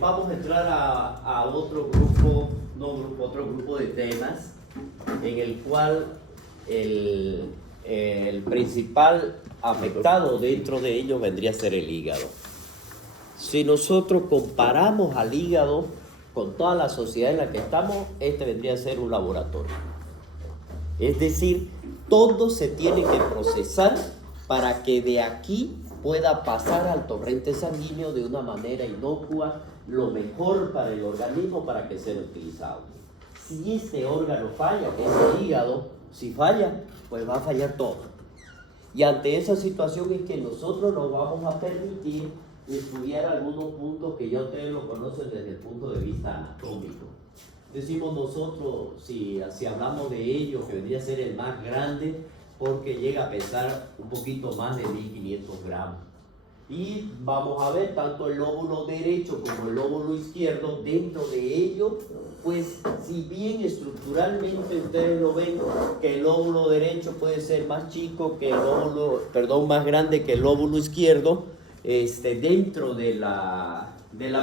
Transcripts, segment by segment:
Vamos a entrar a otro grupo, otro grupo de temas en el cual el principal afectado dentro de ello vendría a ser el hígado. Si nosotros comparamos al hígado con toda la sociedad en la que estamos, este vendría a ser un laboratorio. Es decir, todo se tiene que procesar para que de aquí pueda pasar al torrente sanguíneo de una manera inocua, lo mejor para el organismo para que sea utilizado. Si este órgano falla, que es el hígado, si falla, pues va a fallar todo. Y ante esa situación es que nosotros nos vamos a permitir estudiar algunos puntos que ya ustedes lo conocen desde el punto de vista anatómico. Decimos nosotros, si hablamos de ello, que vendría a ser el más grande, porque llega a pesar un poquito más de 1500 gramos. Y vamos a ver tanto el lóbulo derecho como el lóbulo izquierdo. Dentro de ello, pues si bien estructuralmente ustedes lo ven, que el lóbulo derecho puede ser más chico que el lóbulo, más grande que el lóbulo izquierdo, dentro de la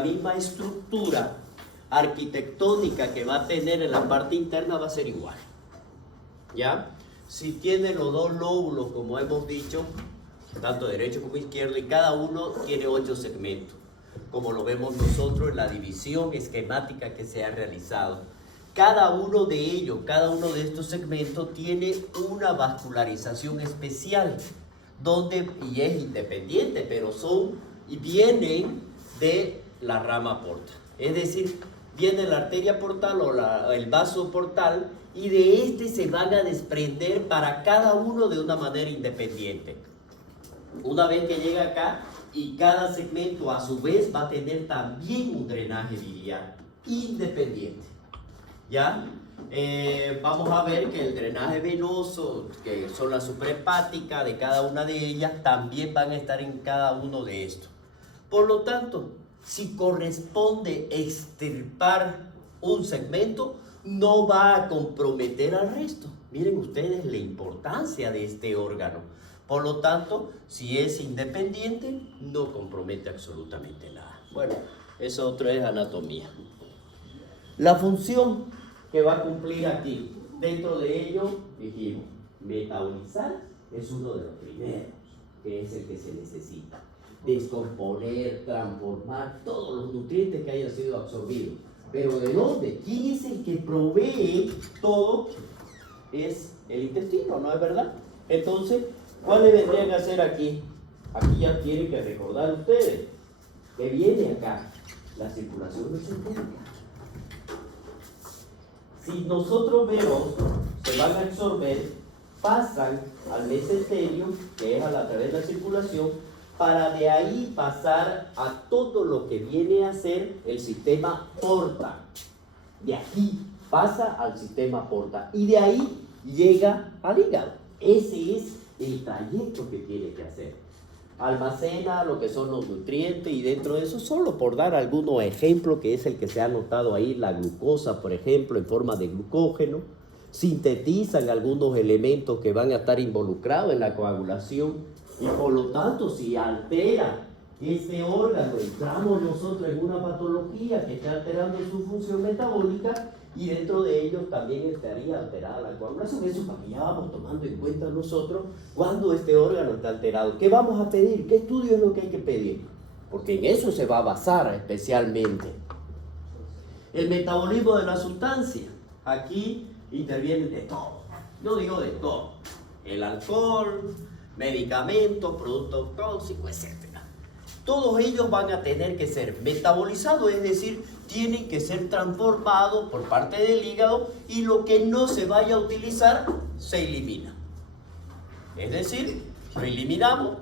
misma estructura arquitectónica que va a tener en la parte interna va a ser igual, ¿ya? Si tiene los dos lóbulos, como hemos dicho, tanto derecho como izquierdo, y cada uno tiene 8 segmentos, como lo vemos nosotros en la división esquemática que se ha realizado. Cada uno de ellos, cada uno de estos segmentos tiene una vascularización especial, y es independiente, pero vienen de la rama porta. Es decir, viene la arteria portal o el vaso portal, y de este se van a desprender para cada uno de una manera independiente. Una vez que llega acá, y cada segmento a su vez va a tener también un drenaje biliar independiente, ¿ya? Vamos a ver que el drenaje venoso, que son las suprahepáticas de cada una de ellas, también van a estar en cada uno de estos. Por lo tanto, si corresponde extirpar un segmento, no va a comprometer al resto. Miren ustedes la importancia de este órgano. Por lo tanto, si es independiente, no compromete absolutamente nada. Bueno, eso otro es anatomía. La función que va a cumplir aquí, dentro de ello, dijimos, metabolizar es uno de los primeros, que es el que se necesita. Descomponer, transformar todos los nutrientes que hayan sido absorbidos. ¿Pero de dónde? ¿Quién es el que provee todo? Es el intestino, ¿no es verdad? Entonces, ¿cuáles vendrían a ser aquí? Aquí ya tienen que recordar ustedes que viene acá la circulación mesentérica. Si nosotros vemos, se van a absorber, pasan al mesenterio, que es a través de la circulación, para de ahí pasar a todo lo que viene a ser el sistema porta. De aquí pasa al sistema porta y de ahí llega al hígado. Ese es el trayecto que tiene que hacer. Almacena lo que son los nutrientes, y dentro de eso, solo por dar algunos ejemplos, que es el que se ha anotado ahí, la glucosa, por ejemplo, en forma de glucógeno, sintetizan algunos elementos que van a estar involucrados en la coagulación. Y por lo tanto, si altera este órgano, entramos nosotros en una patología que está alterando su función metabólica, y dentro de ellos también estaría alterada la coagulación. Eso para que ya vamos tomando en cuenta nosotros cuando este órgano está alterado. ¿Qué vamos a pedir? ¿Qué estudio es lo que hay que pedir? Porque en eso se va a basar especialmente. El metabolismo de la sustancia. Aquí interviene de todo. Yo digo de todo. El alcohol, medicamentos, productos tóxicos, etc. Todos ellos van a tener que ser metabolizados, es decir, tienen que ser transformados por parte del hígado, y lo que no se vaya a utilizar se elimina. Es decir, lo eliminamos,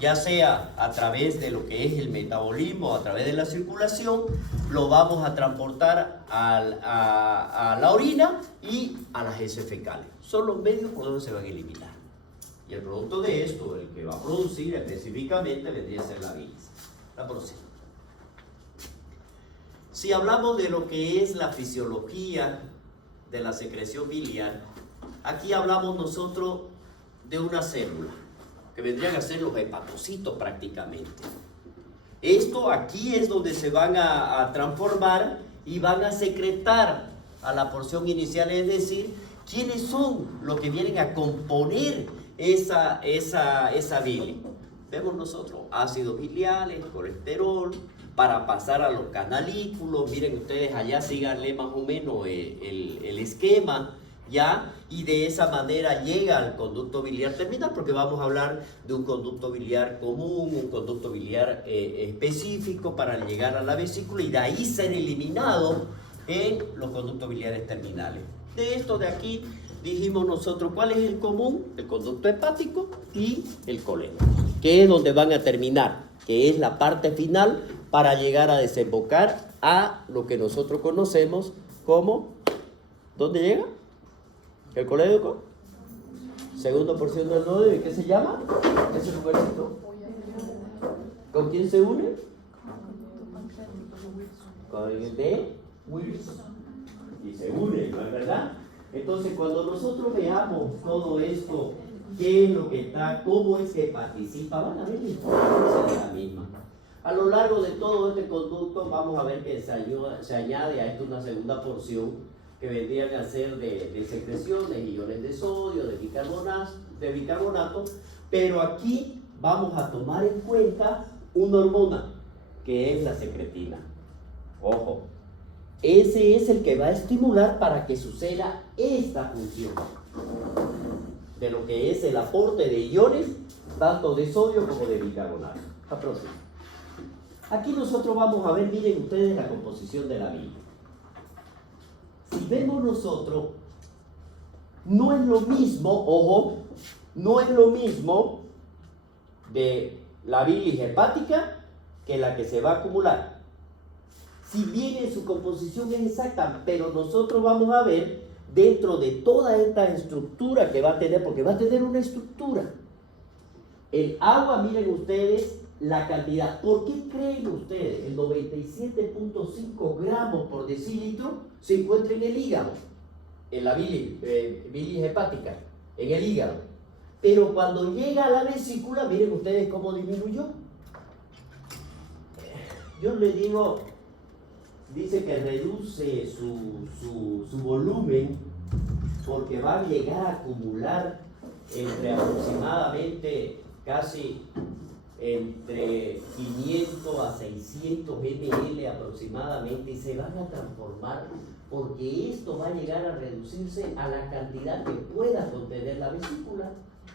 ya sea a través de lo que es el metabolismo, a través de la circulación, lo vamos a transportar a la orina y a las heces fecales. Son los medios por donde se van a eliminar. Y el producto de esto, el que va a producir específicamente, vendría a ser la bilis. La próxima. Si hablamos de lo que es la fisiología de la secreción biliar, aquí hablamos nosotros de una célula, que vendrían a ser los hepatocitos prácticamente. Esto aquí es donde se van a transformar y van a secretar a la porción inicial, es decir, quiénes son los que vienen a componer esa bilis. Vemos nosotros ácidos biliares, colesterol, para pasar a los canalículos. Miren ustedes allá, síganle más o menos el esquema, ¿ya? Y de esa manera llega al conducto biliar terminal, porque vamos a hablar de un conducto biliar común, un conducto biliar específico para llegar a la vesícula y de ahí ser eliminado en los conductos biliares terminales. De esto de aquí dijimos nosotros, ¿cuál es el común? El conducto hepático y el coleno, que es donde van a terminar, que es la parte final para llegar a desembocar a lo que nosotros conocemos como, ¿dónde llega? ¿El colédoco? Segunda porción del nodo, ¿y qué se llama? ¿Ese lugarcito? ¿Con quién se une? Con el de Wilson. Y se une, ¿no es verdad? Entonces, cuando nosotros veamos todo esto, qué es lo que está, cómo es que participa, van a ver la importancia de la misma. A lo largo de todo este conducto vamos a ver que se añade a esto una segunda porción que vendrían a ser de secreciones, iones de sodio, de bicarbonato, pero aquí vamos a tomar en cuenta una hormona que es la secretina. Ojo, ese es el que va a estimular para que suceda esta función de lo que es el aporte de iones, tanto de sodio como de bicarbonato. La próxima. Aquí nosotros vamos a ver, miren ustedes, la composición de la bilis. Si vemos nosotros, no es lo mismo, ojo, no es lo mismo de la bilis hepática que la que se va a acumular. Si bien en su composición es exacta, pero nosotros vamos a ver dentro de toda esta estructura que va a tener, porque va a tener una estructura. El agua, miren ustedes, la cantidad. ¿Por qué creen ustedes el 97.5 gramos por decilitro se encuentra en el hígado? En la bilis hepática, en el hígado. Pero cuando llega a la vesícula, miren ustedes cómo disminuyó. Yo les digo, dice que reduce su volumen porque va a llegar a acumular entre aproximadamente casi entre 500 a 600 ml aproximadamente y se van a transformar porque esto va a llegar a reducirse a la cantidad que pueda contener la vesícula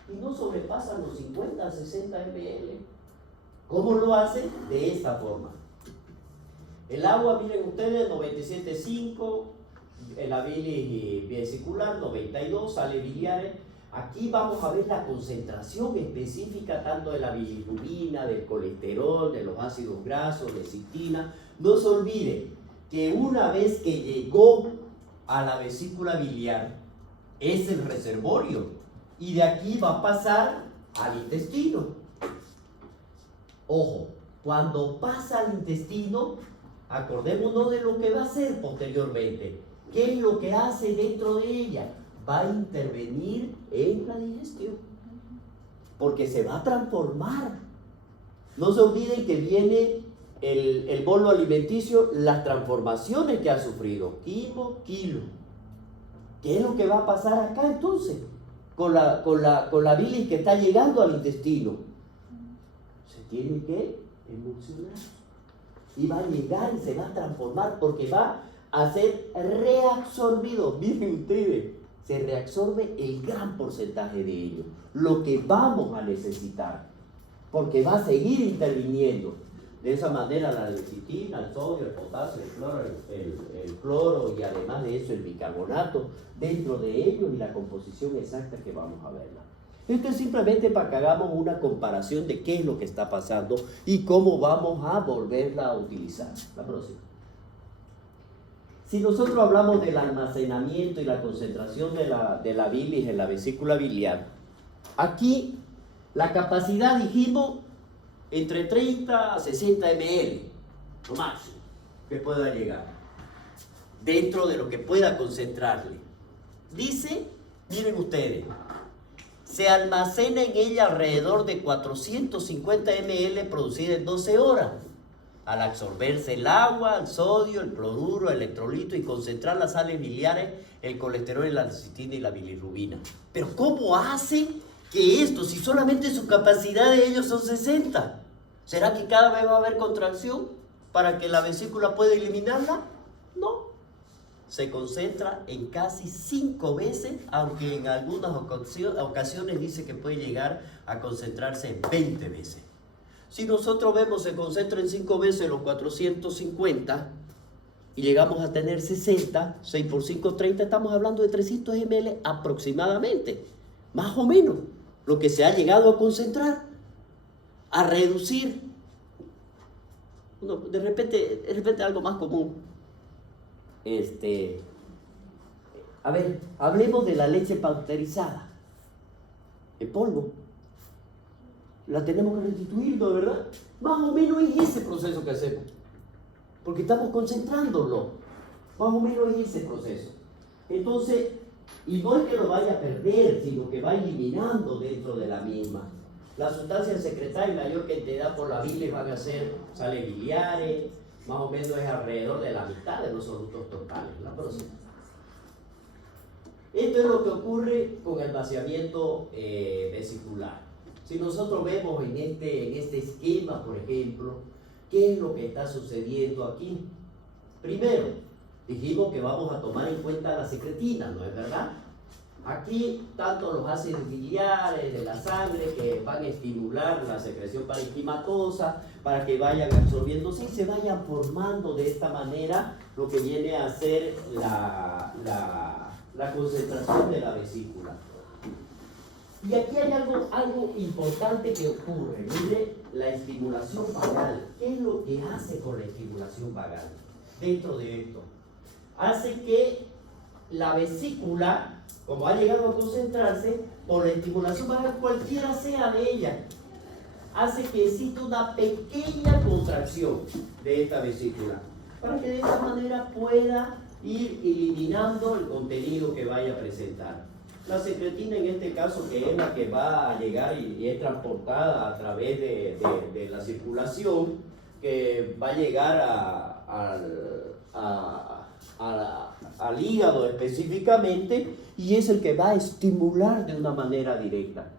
y no sobrepasan los 50 a 60 ml. ¿Cómo lo hace? De esta forma. El agua, miren ustedes, 97.5, la bilis vesicular, 92, sales biliares. Aquí vamos a ver la concentración específica tanto de la bilirrubina, del colesterol, de los ácidos grasos, de citina. No se olvide que una vez que llegó a la vesícula biliar, es el reservorio y de aquí va a pasar al intestino. Ojo, cuando pasa al intestino, acordémonos de lo que va a hacer posteriormente. ¿Qué es lo que hace dentro de ella? Va a intervenir en la digestión, porque se va a transformar. No se olviden que viene el bolo alimenticio, las transformaciones que ha sufrido, kilo. ¿Qué es lo que va a pasar acá entonces? Con la bilis que está llegando al intestino. Se tiene que emulsionar. Y va a llegar y se va a transformar porque va a ser reabsorbido. Miren ustedes, se reabsorbe el gran porcentaje de ello, lo que vamos a necesitar, porque va a seguir interviniendo. De esa manera la lecitina, el sodio, el potasio, el cloro y además de eso el bicarbonato dentro de ellos y la composición exacta que vamos a verla. Esto es simplemente para que hagamos una comparación de qué es lo que está pasando y cómo vamos a volverla a utilizar. La próxima. Si nosotros hablamos del almacenamiento y la concentración de la bilis en la vesícula biliar, aquí la capacidad, dijimos, entre 30 a 60 ml, lo máximo que pueda llegar, dentro de lo que pueda concentrarle. Dice, miren ustedes, se almacena en ella alrededor de 450 ml producida en 12 horas. al absorberse el agua, el sodio, el cloruro, el electrolito y concentrar las sales biliares, el colesterol, la lecitina y la bilirrubina. Pero ¿cómo hace que esto, si solamente su capacidad de ellos son 60? ¿Será que cada vez va a haber contracción para que la vesícula pueda eliminarla? No. Se concentra en casi 5 veces, aunque en algunas ocasiones dice que puede llegar a concentrarse en 20 veces. Si nosotros vemos se concentra en 5 veces los 450 y llegamos a tener 60, 6 por 5, 30, estamos hablando de 300 ml aproximadamente, más o menos, lo que se ha llegado a concentrar, a reducir. De repente algo más común. A ver, hablemos de la leche pasteurizada, en polvo. La tenemos que restituir, ¿no? ¿Verdad? Más o menos es ese proceso que hacemos, porque estamos concentrándolo. Más o menos es ese proceso. Entonces, y no es que lo vaya a perder, sino que va eliminando dentro de la misma. Las sustancias secretadas en mayor cantidad por la bilis van a ser sales biliares, más o menos es alrededor de la mitad de los solutos totales, la próxima. Esto es lo que ocurre con el vaciamiento vesicular. Si nosotros vemos en este esquema, por ejemplo, ¿qué es lo que está sucediendo aquí? Primero, dijimos que vamos a tomar en cuenta la secretina, ¿no es verdad? Aquí, tanto los ácidos biliares de la sangre que van a estimular la secreción parenquimatosa para que vayan absorbiéndose y se vayan formando de esta manera lo que viene a ser la concentración de la vesícula. Y aquí hay algo importante que ocurre. Mire, la estimulación vagal. ¿Qué es lo que hace con la estimulación vagal? Dentro de esto, hace que la vesícula, como ha llegado a concentrarse, por la estimulación vagal, cualquiera sea de ella, hace que exista una pequeña contracción de esta vesícula, para que de esta manera pueda ir eliminando el contenido que vaya a presentar. La secretina en este caso, que es la que va a llegar y es transportada a través de la circulación, que va a llegar al hígado específicamente, y es el que va a estimular de una manera directa.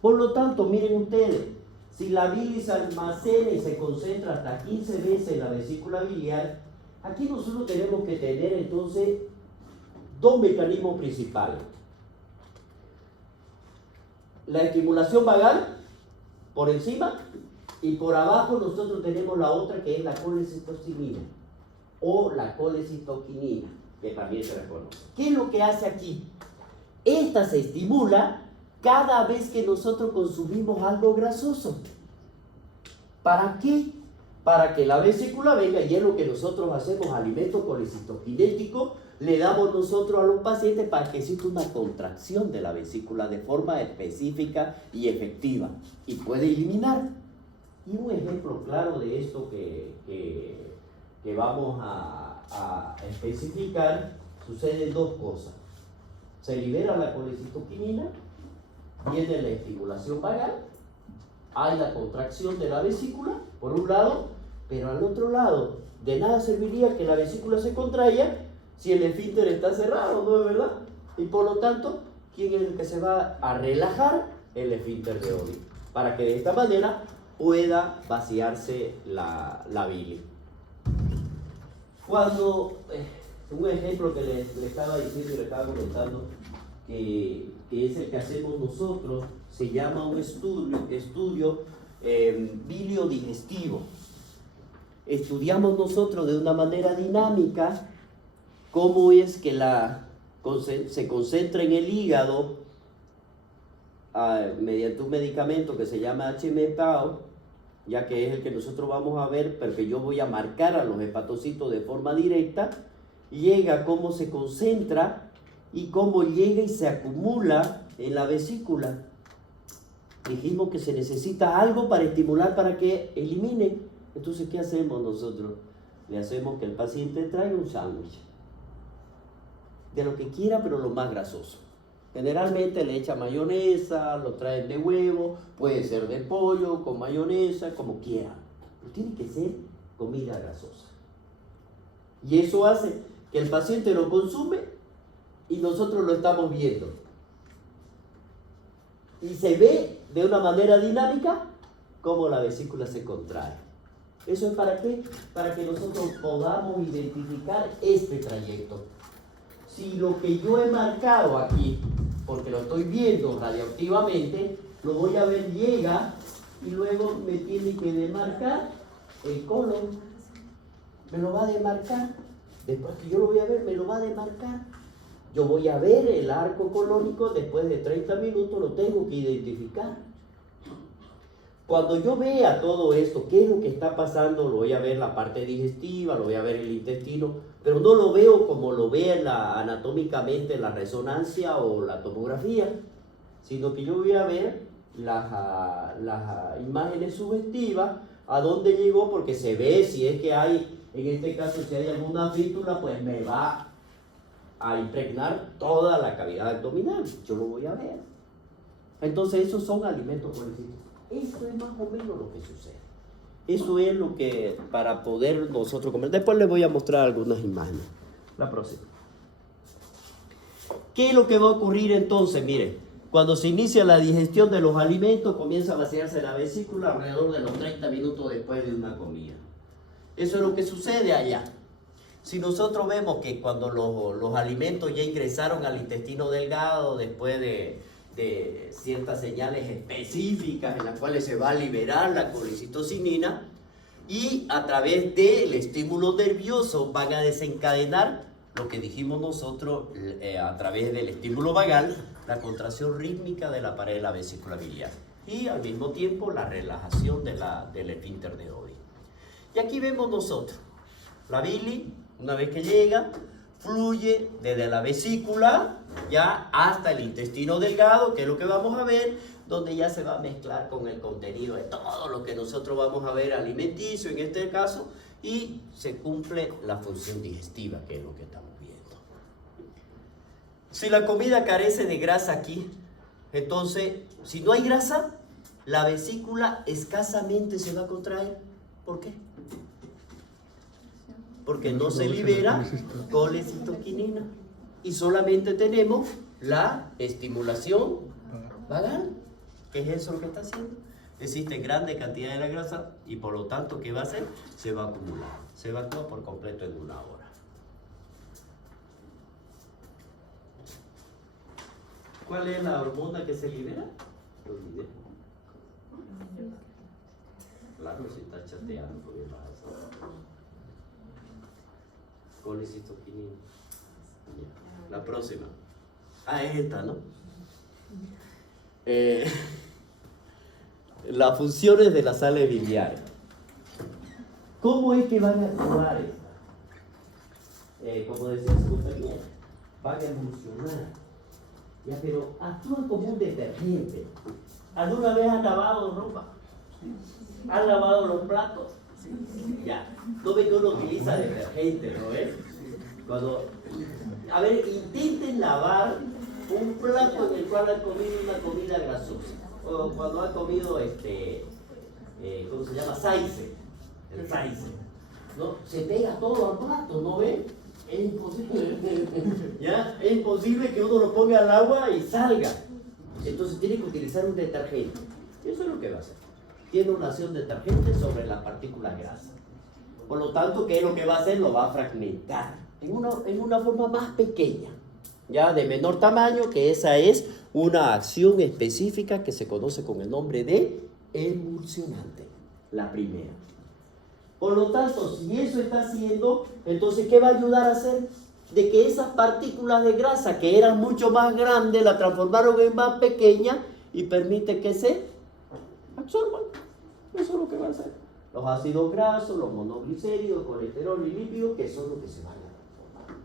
Por lo tanto, miren ustedes, si la bilis almacena y se concentra hasta 15 veces en la vesícula biliar, aquí nosotros tenemos que tener entonces dos mecanismos principales. La estimulación vagal por encima, y por abajo nosotros tenemos la otra, que es la colecitocinina o la colecitoquinina, que también se reconoce. ¿Qué es lo que hace aquí? Esta se estimula cada vez que nosotros consumimos algo grasoso. ¿Para qué? Para que la vesícula venga, y es lo que nosotros hacemos, alimento colecitoquinético, le damos nosotros a los pacientes para que exista una contracción de la vesícula de forma específica y efectiva, y puede eliminar. Y un ejemplo claro de esto que vamos a especificar, suceden dos cosas. Se libera la colecitoquinina, viene la estimulación vagal, hay la contracción de la vesícula, por un lado, pero al otro lado, de nada serviría que la vesícula se contraiga si el esfínter está cerrado, ¿no es verdad? Y por lo tanto, ¿quién es el que se va a relajar? El esfínter de Oddi, para que de esta manera pueda vaciarse la bilis. Cuando, un ejemplo que le estaba diciendo y le estaba comentando, que es el que hacemos nosotros, se llama un estudio biliodigestivo. Estudiamos nosotros de una manera dinámica cómo es que se concentra en el hígado mediante un medicamento que se llama HMPAO, ya que es el que nosotros vamos a ver, pero que yo voy a marcar a los hepatocitos de forma directa. Llega cómo se concentra y cómo llega y se acumula en la vesícula. Dijimos que se necesita algo para estimular, para que elimine. Entonces, ¿qué hacemos nosotros? Le hacemos que el paciente traiga un sándwich de lo que quiera, pero lo más grasoso. Generalmente le echa mayonesa, lo traen de huevo, puede ser de pollo, con mayonesa, como quiera. Pero tiene que ser comida grasosa. Y eso hace que el paciente lo consume y nosotros lo estamos viendo. Y se ve de una manera dinámica cómo la vesícula se contrae. ¿Eso es para qué? Para que nosotros podamos identificar este trayecto. Si lo que yo he marcado aquí, porque lo estoy viendo radioactivamente, lo voy a ver, llega y luego me tiene que demarcar el colon. Me lo va a demarcar. Después que yo lo voy a ver, me lo va a demarcar. Yo voy a ver el arco colónico, después de 30 minutos lo tengo que identificar. Cuando yo vea todo esto, qué es lo que está pasando, lo voy a ver la parte digestiva, lo voy a ver el intestino, pero no lo veo como lo vea anatómicamente en la resonancia o la tomografía, sino que yo voy a ver las imágenes sugestivas, a dónde llegó, porque se ve si es que hay, en este caso, si hay alguna fístula, pues me va a impregnar toda la cavidad abdominal. Yo lo voy a ver. Entonces, esos son alimentos policísticos. Esto es más o menos lo que sucede. Eso es lo que para poder nosotros comer. Después les voy a mostrar algunas imágenes. La próxima. ¿Qué es lo que va a ocurrir entonces? Miren, cuando se inicia la digestión de los alimentos, comienza a vaciarse la vesícula alrededor de los 30 minutos después de una comida. Eso es lo que sucede allá. Si nosotros vemos que cuando los alimentos ya ingresaron al intestino delgado, después de ciertas señales específicas en las cuales se va a liberar la colecitocinina, y a través del estímulo nervioso van a desencadenar lo que dijimos nosotros a través del estímulo vagal, la contracción rítmica de la pared de la vesícula biliar y al mismo tiempo la relajación del esfínter de Oddi. Y aquí vemos nosotros la bili, una vez que llega, fluye desde la vesícula ya hasta el intestino delgado, que es lo que vamos a ver, donde ya se va a mezclar con el contenido de todo lo que nosotros vamos a ver alimenticio en este caso, y se cumple la función digestiva, que es lo que estamos viendo. Si la comida carece de grasa aquí, entonces, si no hay grasa, la vesícula escasamente se va a contraer. ¿Por qué? Porque no se libera colecitoquinina y solamente tenemos la estimulación vagal, que es eso lo que está haciendo. Existe grande cantidad de la grasa y por lo tanto, ¿qué va a hacer? Se va a acumular, se evacúa por completo en una hora. ¿Cuál es la hormona que se libera? Lo olvidé. Claro, si está chateando, ¿qué pasa? Colecitoquinina. La próxima. Ah, es esta, ¿no? Las funciones de las sales biliares. ¿Cómo es que van a actuar estas? Como decía su compañera, van a evolucionar. Ya, pero actúan como un detergente. ¿Alguna vez han lavado ropa? ¿Han lavado los platos? Ya. No ven que uno utiliza detergente, ¿no ven? Cuando, a ver, intenten lavar un plato en el cual han comido una comida grasosa. O cuando han comido ¿cómo se llama? Saice. El saice. ¿No? Se pega todo al plato, ¿no ven? Es imposible. ¿Ya? Es imposible que uno lo ponga al agua y salga. Entonces tiene que utilizar un detergente. Eso es lo que va a hacer. Tiene una acción detergente sobre las partículas grasas. Por lo tanto, ¿qué es lo que va a hacer? Lo va a fragmentar en una forma más pequeña, ya de menor tamaño, que esa es una acción específica que se conoce con el nombre de emulsionante, la primera. Por lo tanto, si eso está haciendo, entonces, ¿qué va a ayudar a hacer? De que esas partículas de grasa que eran mucho más grandes, la transformaron en más pequeñas y permite que se absorban. Eso es lo que va a hacer. Los ácidos grasos, los monoglicéridos, colesterol y lípidos, que son los que se van a transformar.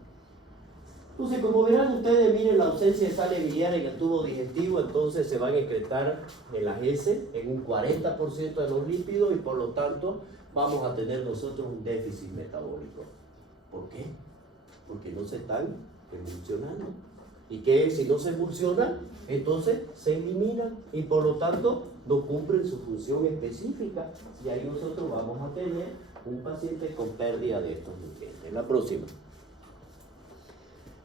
Entonces, como verán ustedes, miren la ausencia de sales biliares en el tubo digestivo, entonces se van a excretar en las heces en un 40% de los lípidos y por lo tanto vamos a tener nosotros un déficit metabólico. ¿Por qué? Porque no se están emulsionando. ¿Y qué? Si no se emulsionan, entonces se eliminan y por lo tanto no cumplen su función específica. Y ahí nosotros vamos a tener Un paciente con pérdida de estos nutrientes. La próxima.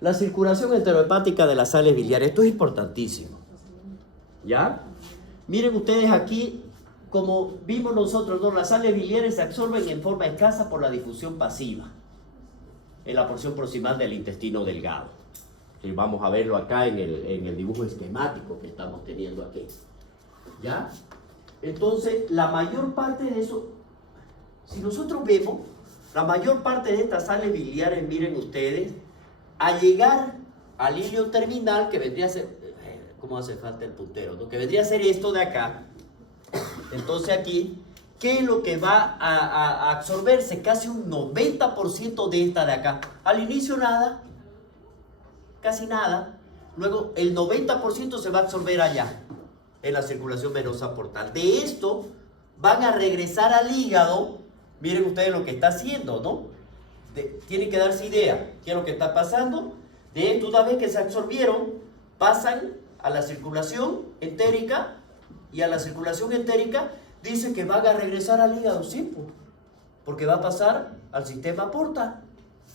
La circulación enterohepática de las sales biliares. Esto es importantísimo. ¿Ya? Miren ustedes aquí, como vimos nosotros, ¿no? Las sales biliares se absorben en forma escasa por la difusión pasiva en la porción proximal del intestino delgado. Y vamos a verlo acá en el dibujo esquemático que estamos teniendo aquí. ¿Ya? Entonces, la mayor parte de eso, si nosotros vemos, la mayor parte de estas sales biliares, miren ustedes, al llegar al hilio terminal, que vendría a ser, ¿cómo hace falta el puntero? ¿No? Que vendría a ser esto de acá. Entonces aquí, ¿qué es lo que va a absorberse? Casi un 90% de esta de acá. Al inicio nada, casi nada. Luego el 90% se va a absorber allá, en la circulación venosa portal. De esto van a regresar al hígado. Miren ustedes lo que está haciendo, ¿no? Tienen que darse idea qué es lo que está pasando. De esto, una vez que se absorbieron, pasan a la circulación entérica, y a la circulación entérica dice que van a regresar al hígado, sí, porque va a pasar al sistema portal.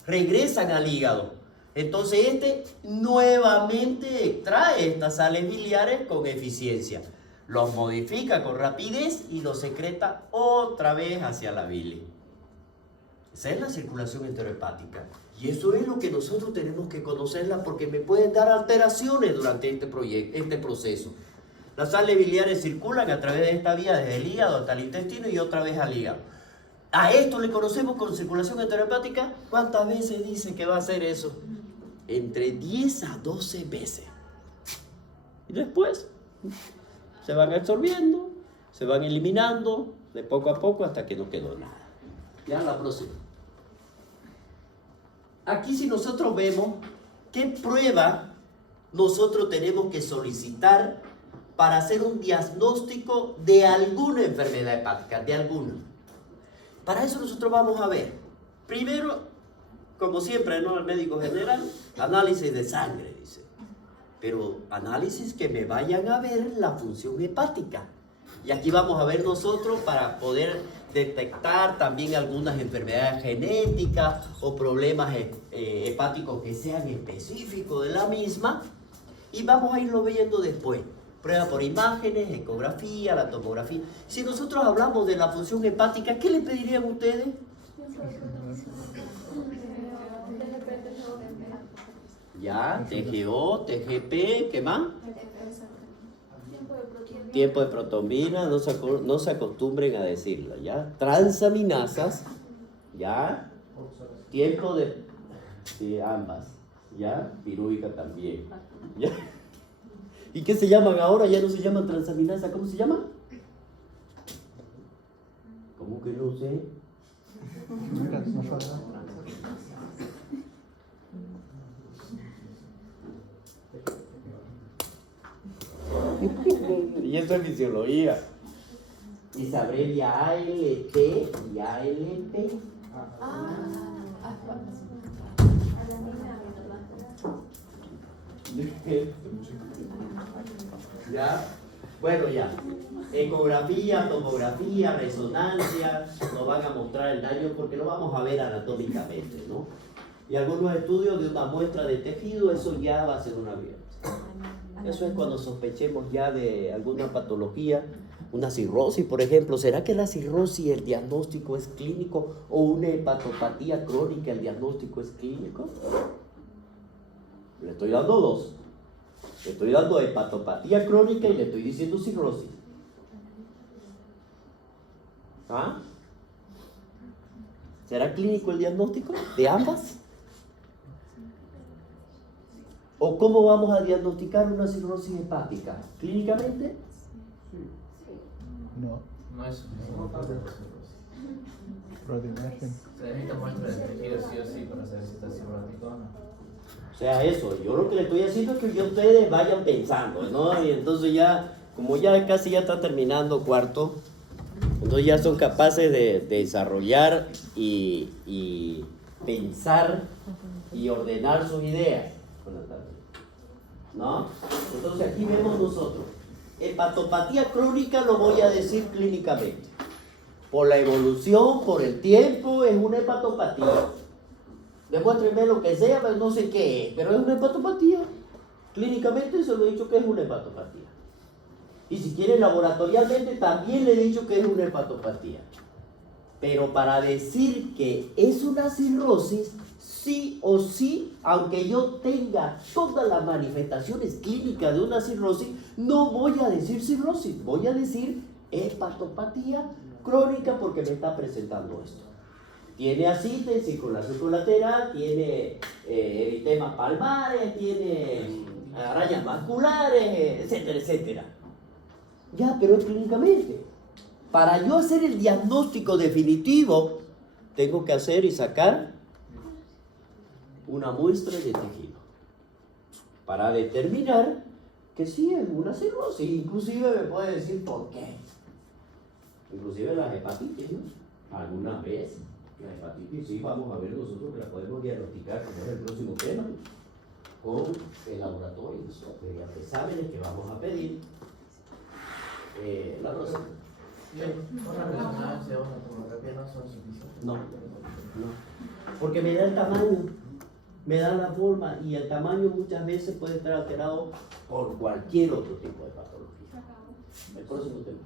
Regresan al hígado. Entonces nuevamente extrae estas sales biliares con eficiencia, los modifica con rapidez y los secreta otra vez hacia la bilis. Esa es la circulación enterohepática. Y eso es lo que nosotros tenemos que conocerla, porque me pueden dar alteraciones durante este proceso. Las sales biliares circulan a través de esta vía desde el hígado hasta el intestino y otra vez al hígado. A esto le conocemos con circulación enterohepática. ¿Cuántas veces dice que va a hacer eso? Entre 10 a 12 veces. Y después se van absorbiendo, se van eliminando de poco a poco hasta que no quedó nada. Ya la próxima. Aquí si nosotros vemos qué prueba nosotros tenemos que solicitar para hacer un diagnóstico de alguna enfermedad hepática, de alguna. Para eso nosotros vamos a ver, primero, como siempre, ¿no? El médico general, análisis de sangre, dice. Pero análisis que me vayan a ver la función hepática. Y aquí vamos a ver nosotros para poder detectar también algunas enfermedades genéticas o problemas hepáticos que sean específicos de la misma. Y vamos a irlo viendo después. Prueba por imágenes, ecografía, la tomografía. Si nosotros hablamos de la función hepática, ¿qué le pedirían ustedes? Ya, TGO, TGP, ¿qué más? Tiempo de protombina, no se acostumbren a decirlo, ¿ya? Transaminasas, ¿ya? Tiempo de... Sí, ambas, ¿ya? Pirúvica también, ¿ya? ¿Y qué se llaman ahora? Ya no se llaman transaminasa, ¿cómo se llaman? ¿Cómo que no sé? Y eso es fisiología. Y se abrevia ALT y ALP. ¿Ya? Bueno, ya. Ecografía, tomografía, resonancia, nos van a mostrar el daño porque lo vamos a ver anatómicamente, ¿no? Y algunos estudios de una muestra de tejido, eso ya va a ser una biopsia. Eso es cuando sospechemos ya de alguna patología, una cirrosis, por ejemplo. ¿Será que la cirrosis, el diagnóstico es clínico? ¿O una hepatopatía crónica, el diagnóstico es clínico? Le estoy dando dos. Le estoy dando hepatopatía crónica y le estoy diciendo cirrosis. ¿Ah? ¿Será clínico el diagnóstico de ambas? ¿O cómo vamos a diagnosticar una cirrosis hepática? ¿Clínicamente? No. No es Proteinación. se necesita muestra de tejido sí o sí para saber si está cirrótico o no. O sea, eso, yo lo que le estoy haciendo es que ya ustedes vayan pensando, ¿no? Y entonces ya, como ya casi ya está terminando cuarto, entonces ya son capaces de desarrollar y pensar y ordenar sus ideas. ¿No? Entonces aquí vemos nosotros, hepatopatía crónica lo voy a decir clínicamente. por la evolución, por el tiempo, es una hepatopatía. Demuéstrenme lo que sea, pero no sé qué es, pero es una hepatopatía. Clínicamente se lo he dicho que es una hepatopatía. Y si quieren laboratorialmente también le he dicho que es una hepatopatía. Pero para decir que es una cirrosis, sí o sí, aunque yo tenga todas las manifestaciones clínicas de una cirrosis, no voy a decir cirrosis, voy a decir hepatopatía crónica porque me está presentando esto. Tiene ascites, circulación colateral, tiene eritemas palmares, tiene arañas vasculares, etcétera, etcétera. Ya, pero es clínicamente. Para yo hacer el diagnóstico definitivo, tengo que hacer y sacar una muestra de tejido para determinar que sí es una cirrosis. Inclusive me puede decir por qué. Inclusive las hepatitis, ¿no? Algunas veces la hepatitis sí vamos a ver nosotros que la podemos diagnosticar, como es el próximo tema, con el laboratorio, los exámenes que vamos a pedir. La próxima. ¿Una resonancia o una tomografía no son suficientes? No, porque me da el tamaño, me da la forma y el tamaño muchas veces puede estar alterado por cualquier otro tipo de patología. El próximo tema.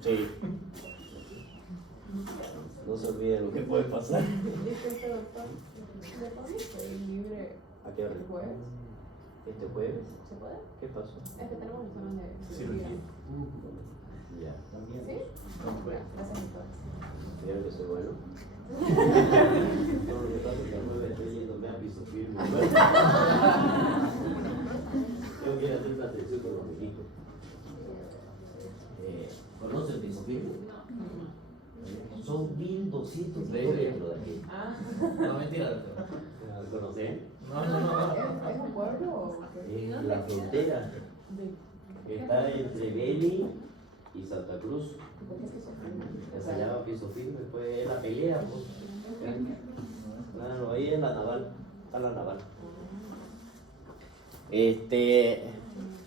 Sí. No se olvide lo que puede pasar. ¿A qué hora? ¿Este jueves? ¿Se puede? ¿Qué pasó? Es que tenemos examen de Cirugía. Ya. ¿Sí? Gracias, doctor. ¿Vieron que soy bueno? No, lo que pasa es que al 9 estoy yéndome a piso firme. Tengo que ir a hacer una atención con los médicos. ¿Conocen piso firme? Son 1.200 kilómetros de aquí. No, mentira, doctor. ¿Conocen? No. ¿Es un pueblo o qué? En la frontera. Está entre Beni y Santa Cruz. Se llama piso firme, pues es la pelea, pues. Claro, ahí es la naval, está la naval.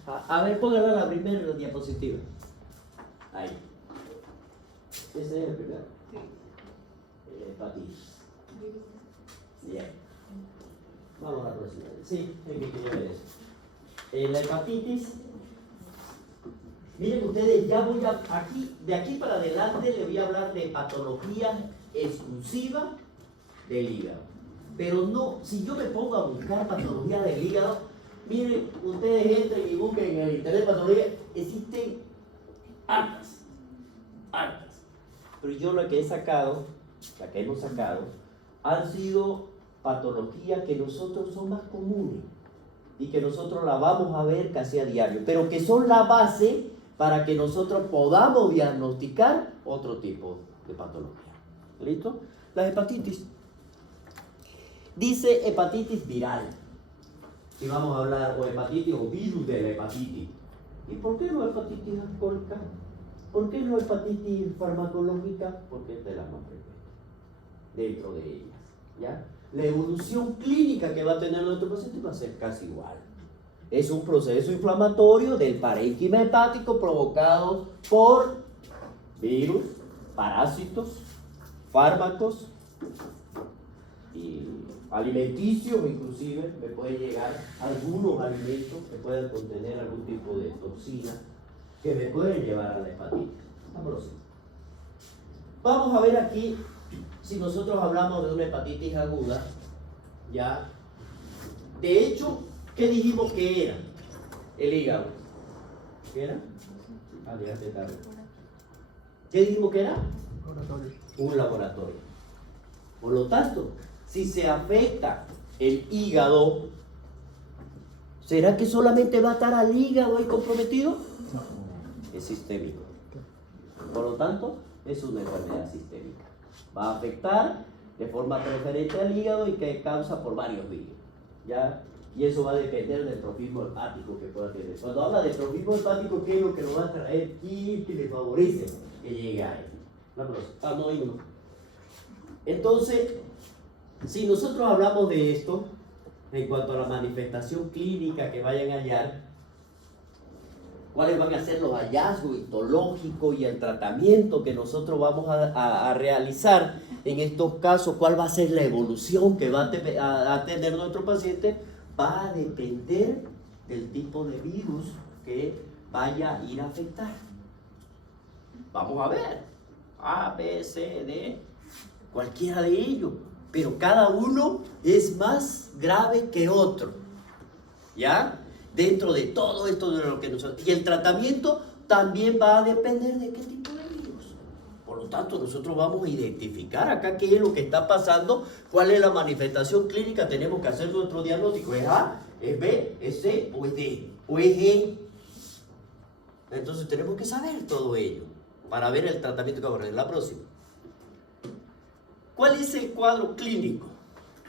A ver, póngala la primera diapositiva. Ahí. Ese es el primero. Hepatitis. Bien. Vamos a la próxima. Sí, es que quería ver eso. La hepatitis. Miren ustedes, ya voy a, de aquí para adelante le voy a hablar de patología exclusiva del hígado. Pero no, si yo me pongo a buscar patología del hígado, miren, ustedes entren y busquen en el internet patología, existen hartas. Pero yo la que he sacado, la que hemos sacado, han sido patologías que nosotros son más comunes y que nosotros la vamos a ver casi a diario, pero que son la base para que nosotros podamos diagnosticar otro tipo de patología. ¿Listo? La hepatitis. Dice hepatitis viral. Si vamos a hablar o hepatitis o virus de la hepatitis. ¿Y por qué no hepatitis alcohólica? ¿Por qué no hepatitis farmacológica? Porque es de las más frecuentes dentro de ellas. ¿Ya? La evolución clínica que va a tener nuestro paciente va a ser casi igual. Es un proceso inflamatorio del parénquima hepático provocado por virus, parásitos, fármacos y alimenticios, inclusive me pueden llegar algunos alimentos que puedan contener algún tipo de toxina que me pueden llevar a la hepatitis. Vamos a ver aquí, si nosotros hablamos de una hepatitis aguda, ya, de hecho, ¿qué dijimos que era? El hígado. ¿Qué era? Llegaste tarde. ¿Qué dijimos que era? Un laboratorio. Por lo tanto, si se afecta el hígado, ¿será que solamente va a estar al hígado ahí comprometido? Es sistémico. Por lo tanto, es una enfermedad sistémica. Va a afectar de forma preferente al hígado y que causa por varios virus. ¿Ya? Y eso va a depender del trofismo hepático que pueda tener. Cuando habla de trofismo hepático, ¿qué es lo que nos va a traer? ¿Qué le favorece que llegue a él? No. Entonces, si nosotros hablamos de esto, en cuanto a la manifestación clínica que vayan a hallar, cuáles van a ser los hallazgos histológicos y el tratamiento que nosotros vamos a realizar en estos casos, cuál va a ser la evolución que va a tener nuestro paciente, va a depender del tipo de virus que vaya a ir a afectar. Vamos a ver, A, B, C, D, cualquiera de ellos, pero cada uno es más grave que otro, ¿ya? Dentro de todo esto de lo que nosotros... Y el tratamiento también va a depender de qué tipo de virus. Por lo tanto, nosotros vamos a identificar acá qué es lo que está pasando, cuál es la manifestación clínica, tenemos que hacer nuestro diagnóstico. ¿Es A, es B, es C o es D o es G? Entonces tenemos que saber todo ello para ver el tratamiento que vamos a hacer. La próxima. ¿Cuál es el cuadro clínico?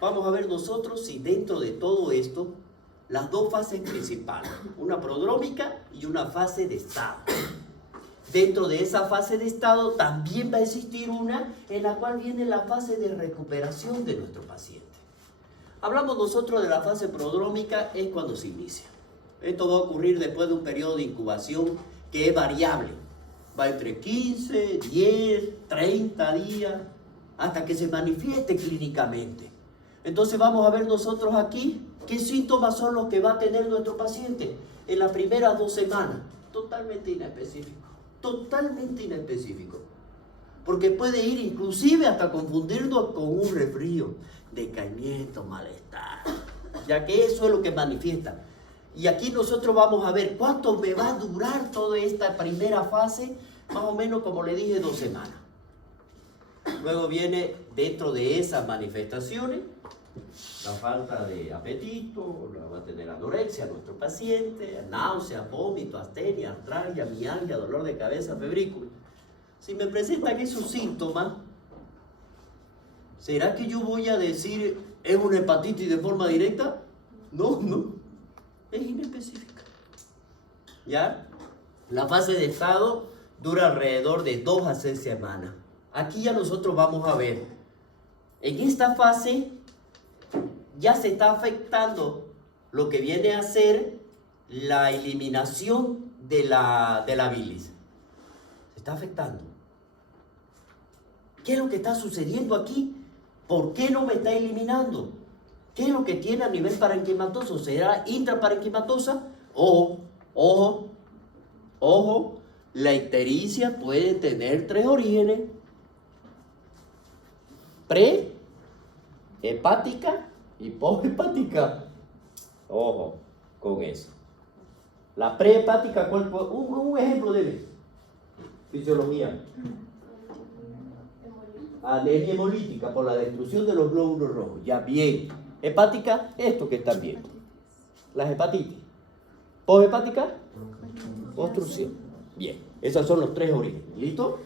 Vamos a ver nosotros si dentro de todo esto, las dos fases principales, una prodrómica y una fase de estado. Dentro de esa fase de estado también va a existir una en la cual viene la fase de recuperación de nuestro paciente. Hablamos nosotros de la fase prodrómica, es cuando se inicia. Esto va a ocurrir después de un periodo de incubación que es variable. Va entre 15, 10, 30 días, hasta que se manifieste clínicamente. Entonces vamos a ver nosotros aquí qué síntomas son los que va a tener nuestro paciente en las primeras 2 semanas. Totalmente inespecífico. Totalmente inespecífico. Porque puede ir inclusive hasta confundirnos con un resfrío, decaimiento, malestar. Ya que eso es lo que manifiesta. Y aquí nosotros vamos a ver cuánto me va a durar toda esta primera fase, más o menos como le dije 2 semanas. Luego viene dentro de esas manifestaciones la falta de apetito, va a tener anorexia nuestro paciente, náusea, vómito, astenia, artralgia, mialgia, dolor de cabeza, febrícula. Si me presentan esos síntomas, ¿será que yo voy a decir es una hepatitis de forma directa? No, no, es inespecífica. ¿Ya? La fase de estado dura alrededor de 2 a 6 semanas. Aquí ya nosotros vamos a ver, en esta fase ya se está afectando lo que viene a ser la eliminación de la bilis. Se está afectando. ¿Qué es lo que está sucediendo aquí? ¿Por qué no me está eliminando? ¿Qué es lo que tiene a nivel parenquimatoso? ¿Será intraparenquimatosa? Ojo, la ictericia puede tener 3 orígenes: pre-hepática y post-hepática. Ojo con eso. La prehepática, un ejemplo de fisiología. Anemia hemolítica por la destrucción de los glóbulos rojos. Ya bien. Hepática, esto que están viendo. Las hepatitis. Post-hepática, obstrucción. Bien. Esos son los 3 orígenes. ¿Listo?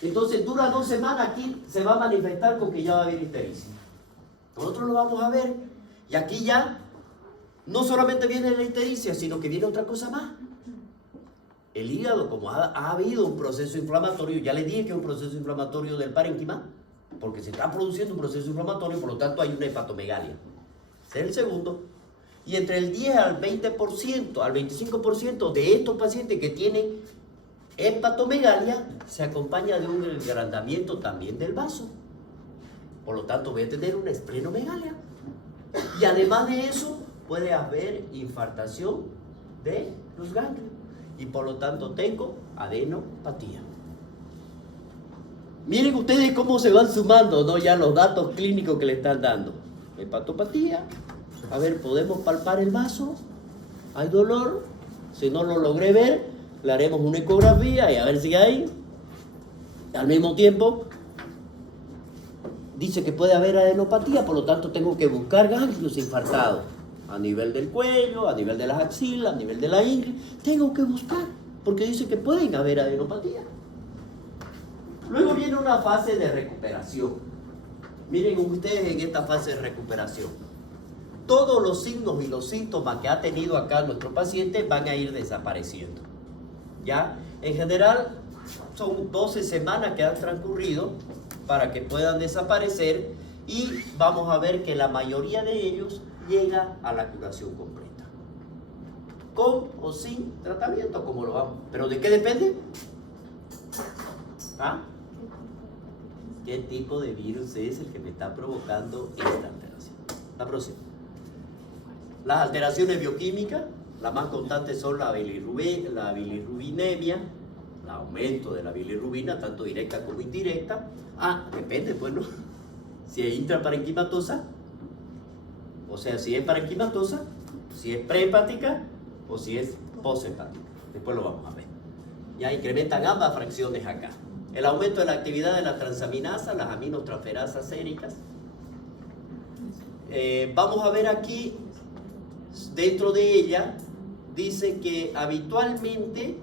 Entonces dura 2 semanas, aquí se va a manifestar con que ya va a haber ictericia. Nosotros lo vamos a ver. Y aquí ya no solamente viene la ictericia, sino que viene otra cosa más. El hígado, como ha habido un proceso inflamatorio, ya les dije que es un proceso inflamatorio del parénquima, porque se está produciendo un proceso inflamatorio, por lo tanto hay una hepatomegalia. Ese es el segundo. Y entre el 10 al 20%, al 25% de estos pacientes que tienen hepatomegalia se acompaña de un engrandamiento también del vaso. Por lo tanto, voy a tener una esplenomegalia. Y además de eso, puede haber infartación de los ganglios. Y por lo tanto, tengo adenopatía. Miren ustedes cómo se van sumando, ¿no? Ya los datos clínicos que le están dando. Hepatopatía. A ver, ¿podemos palpar el vaso? ¿Hay dolor? Si no lo logré ver, le haremos una ecografía y a ver si hay. Al mismo tiempo, dice que puede haber adenopatía, por lo tanto tengo que buscar ganglios infartados. A nivel del cuello, a nivel de las axilas, a nivel de la ingle. Tengo que buscar, porque dice que pueden haber adenopatía. Luego viene una fase de recuperación. Miren ustedes en esta fase de recuperación. Todos los signos y los síntomas que ha tenido acá nuestro paciente van a ir desapareciendo. ¿Ya? En general, son 12 semanas que han transcurrido para que puedan desaparecer y vamos a ver que la mayoría de ellos llega a la curación completa. con o sin tratamiento, como lo vamos. ¿Pero de qué depende? ¿Ah? ¿Qué tipo de virus es el que me está provocando esta alteración? La próxima. Las alteraciones bioquímicas, las más constantes son la bilirrubinemia, el aumento de la bilirrubina, tanto directa como indirecta. Depende, pues, ¿no? Si es intraparenquimatosa, o sea, si es parenquimatosa, si es prehepática o si es posthepática. Después lo vamos a ver. Ya incrementan ambas fracciones acá. El aumento de la actividad de la transaminasa, las aminotransferasas séricas. Vamos a ver aquí, dentro de ella, dice que habitualmente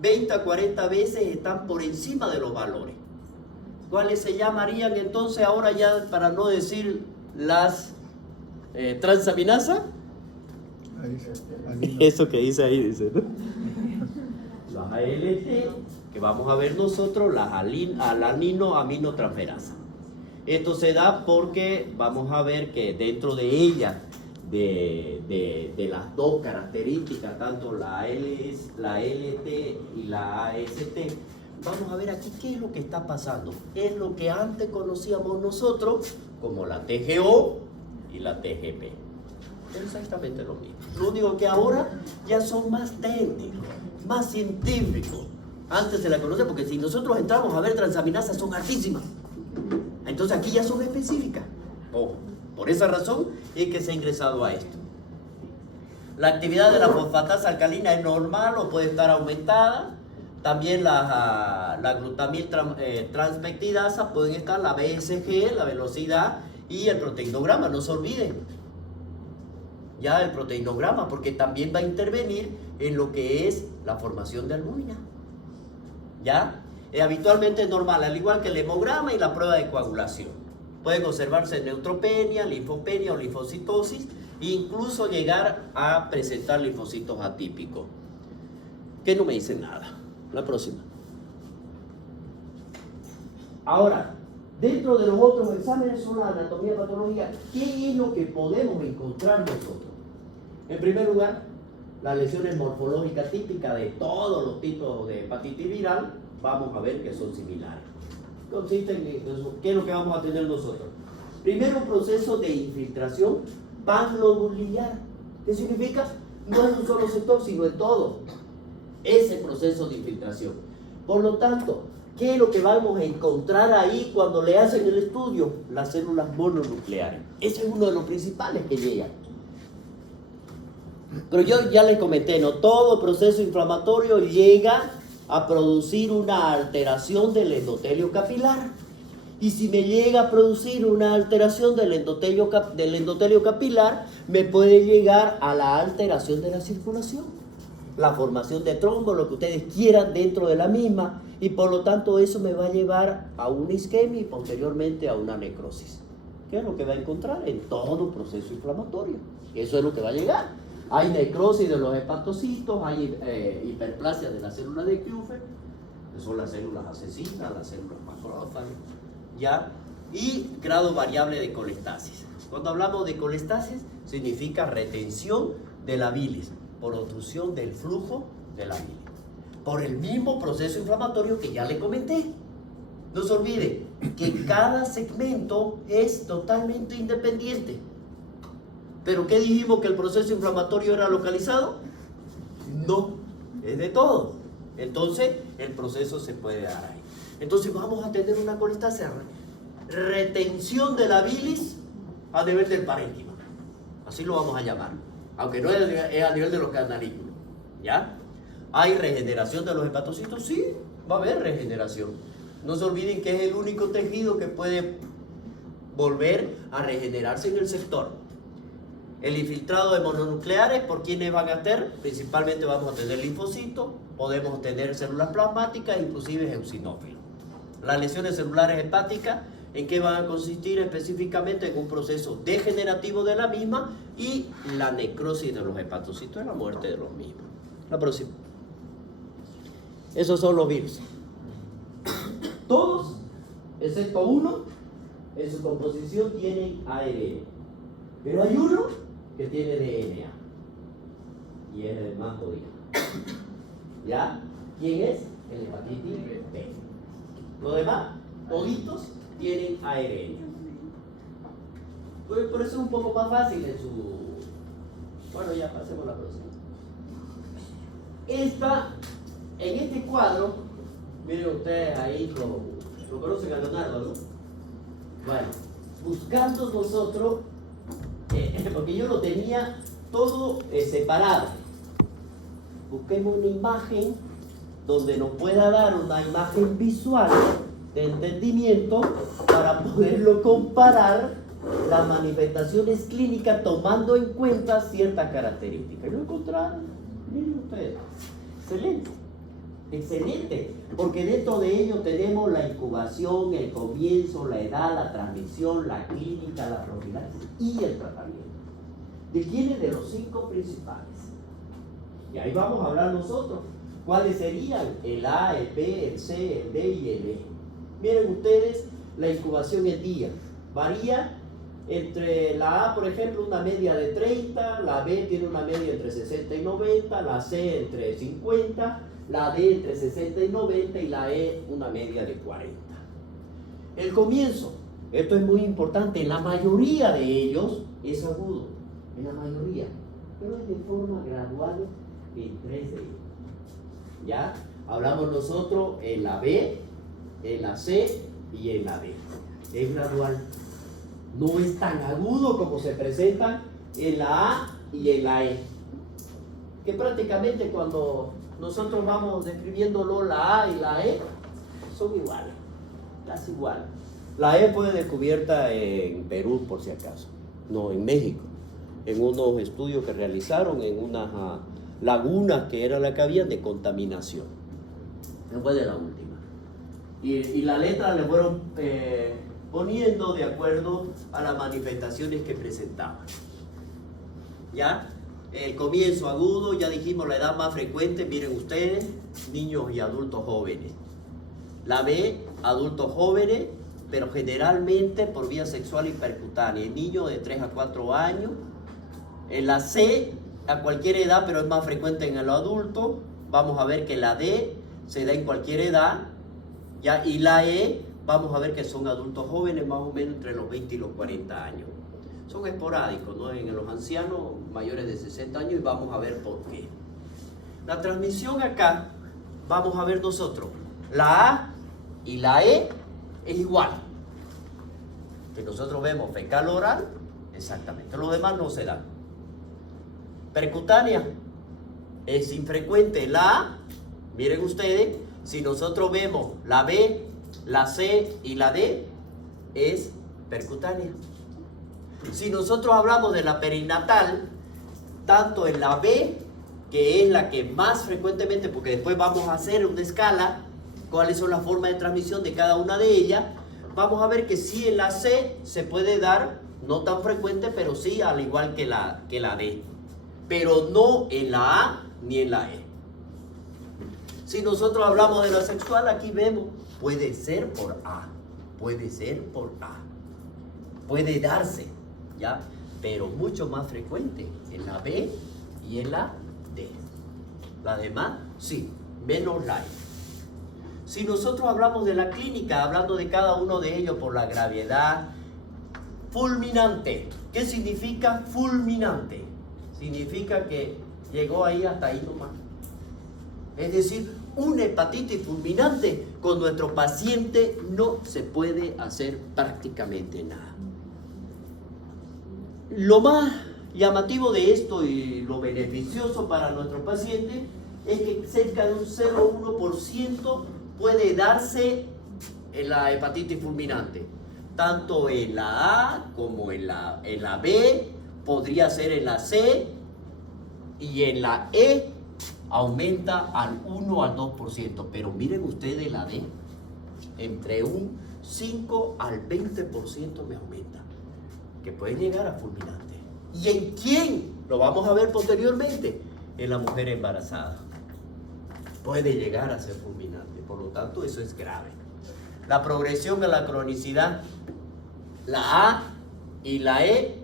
20 a 40 veces están por encima de los valores. ¿Cuáles se llamarían entonces ahora ya, para no decir las transaminasas? Eso que dice ahí, dice, ¿no? Las ALT, que vamos a ver nosotros, las alanino-aminotransferasas. Esto se da porque vamos a ver que dentro de ellas, de las dos características, tanto la LT y la AST, vamos a ver aquí qué es lo que está pasando. Es lo que antes conocíamos nosotros como la TGO y la TGP. Es exactamente lo mismo. Lo único que ahora ya son más técnicos, más científicos. Antes se la conocía porque si nosotros entramos a ver transaminasas son altísimas. Entonces aquí ya son específicas. Por esa razón es que se ha ingresado a esto. La actividad de la fosfatasa alcalina es normal o puede estar aumentada. También la glutamil transpeptidasa pueden estar, la BSG, la velocidad y el proteinograma, no se olviden. Ya el proteinograma, porque también va a intervenir en lo que es la formación de albúmina. ¿Ya? Habitualmente es normal, al igual que el hemograma y la prueba de coagulación. Pueden observarse neutropenia, linfopenia o linfocitosis, e incluso llegar a presentar linfocitos atípicos. Que no me dicen nada. La próxima. Ahora, dentro de los otros exámenes son la anatomía patológica. ¿Qué es lo que podemos encontrar nosotros? En primer lugar, las lesiones morfológicas típicas de todos los tipos de hepatitis viral, vamos a ver que son similares. Consisten en eso. ¿Qué es lo que vamos a tener nosotros? Primero, un proceso de infiltración panlobuliar. ¿Qué significa? No en un solo sector, sino en todo. Ese proceso de infiltración. Por lo tanto, ¿qué es lo que vamos a encontrar ahí cuando le hacen el estudio? Las células mononucleares. Ese es uno de los principales que llegan. Pero yo ya les comenté, ¿no? Todo proceso inflamatorio llega a producir una alteración del endotelio capilar. Y si me llega a producir una alteración del endotelio capilar, me puede llegar a la alteración de la circulación, la formación de trombos, lo que ustedes quieran dentro de la misma, y por lo tanto eso me va a llevar a una isquemia y posteriormente a una necrosis. ¿Qué es lo que va a encontrar en todo proceso inflamatorio? Eso es lo que va a llegar. Hay necrosis de los hepatocitos, hay hiperplasia de las células de Kupffer, que son las células asesinas, las células macrófagas, ¿ya? Y grado variable de colestasis. Cuando hablamos de colestasis, significa retención de la bilis por obstrucción del flujo de la bilis, por el mismo proceso inflamatorio que ya le comenté. No se olvide que cada segmento es totalmente independiente. ¿Pero qué dijimos que el proceso inflamatorio era localizado? No, es de todo. Entonces, el proceso se puede dar ahí. Entonces, vamos a tener una colestasis, retención de la bilis a nivel del parénquima. Así lo vamos a llamar. Aunque no es a nivel de los canalículos. ¿Ya? ¿Hay regeneración de los hepatocitos? Sí, va a haber regeneración. No se olviden que es el único tejido que puede volver a regenerarse en el sector. El infiltrado de mononucleares, ¿por quiénes van a estar? Principalmente vamos a tener linfocitos, podemos tener células plasmáticas, inclusive eosinófilos. Las lesiones celulares hepáticas, ¿en qué van a consistir específicamente? En un proceso degenerativo de la misma y la necrosis de los hepatocitos y la muerte de los mismos. La próxima. Esos son los virus. Todos, excepto uno, en su composición tienen ARN. Pero hay uno que tiene DNA. y es el más jodido. ¿Ya? ¿Quién es? El hepatitis B. Los demás, toditos, tienen ARN. Por eso es un poco más fácil en su... Bueno, ya pasemos a la próxima. En este cuadro, miren ustedes ahí, lo conocen a Leonardo, ¿no? Bueno, buscando nosotros, porque yo lo tenía todo separado. Busquemos una imagen donde nos pueda dar una imagen visual de entendimiento para poderlo comparar las manifestaciones clínicas tomando en cuenta ciertas características. ¿Lo encontraron? Miren ustedes. Excelente. Excelente. Porque dentro de ello tenemos la incubación, el comienzo, la edad, la transmisión, la clínica, la profilaxis y el tratamiento. ¿De quiénes? De los 5 principales. Y ahí vamos a hablar nosotros. ¿Cuáles serían? El A, el B, el C, el D y el E. Miren ustedes, la incubación en día. Varía entre la A, por ejemplo, una media de 30, la B tiene una media entre 60 y 90, la C entre 50, la D entre 60 y 90 y la E una media de 40. El comienzo, esto es muy importante, la mayoría de ellos es agudo, en la mayoría, pero es de forma gradual en 3 de ellos. ¿Ya? Hablamos nosotros en la B, en la C y en la D. Es gradual. No es tan agudo como se presenta en la A y en la E. Que prácticamente cuando nosotros vamos describiéndolo, la A y la E son iguales, casi iguales. La E fue descubierta en Perú, por si acaso, no en México, en unos estudios que realizaron en unas lagunas que era la que había de contaminación. Después de la última. Y la letra le fueron poniendo de acuerdo a las manifestaciones que presentaban. ¿Ya? El comienzo agudo, ya dijimos la edad más frecuente, miren ustedes, niños y adultos jóvenes. La B, adultos jóvenes, pero generalmente por vía sexual y percutánea. En niños de 3 a 4 años. En la C, a cualquier edad, pero es más frecuente en el adulto. Vamos a ver que la D se da en cualquier edad. ¿Ya? Y la E, vamos a ver que son adultos jóvenes, más o menos entre los 20 y los 40 años. Son esporádicos, ¿no? En los ancianos mayores de 60 años y vamos a ver por qué. La transmisión acá, vamos a ver nosotros, la A y la E es igual. Que nosotros vemos fecal oral, exactamente. Los demás no se dan. Percutánea es infrecuente. La A, miren ustedes, si nosotros vemos la B, la C y la D, es percutánea. Si nosotros hablamos de la perinatal, tanto en la B, que es la que más frecuentemente, porque después vamos a hacer una escala, cuáles son las formas de transmisión de cada una de ellas, vamos a ver que sí en la C se puede dar, no tan frecuente, pero sí al igual que la D, pero no en la A ni en la E. Si nosotros hablamos de la sexual, aquí vemos, puede ser por A, puede ser por A, puede darse, ¿ya? Pero mucho más frecuente en la B y en la D. La demás, sí, menos la E. Si nosotros hablamos de la clínica, hablando de cada uno de ellos por la gravedad, fulminante. ¿Qué significa fulminante? Significa que llegó ahí hasta ahí nomás. Es decir, una hepatitis fulminante con nuestro paciente no se puede hacer prácticamente nada. Lo más llamativo de esto y lo beneficioso para nuestro paciente es que cerca de un 0,1% puede darse en la hepatitis fulminante. Tanto en la A como en la B, podría ser en la C y en la E aumenta al 1 al 2%. Pero miren ustedes la D, entre un 5 al 20% me aumenta, que puede llegar a fulminante. ¿Y en quién? Lo vamos a ver posteriormente. En la mujer embarazada. Puede llegar a ser fulminante. Por lo tanto, eso es grave. La progresión a la cronicidad. La A y la E.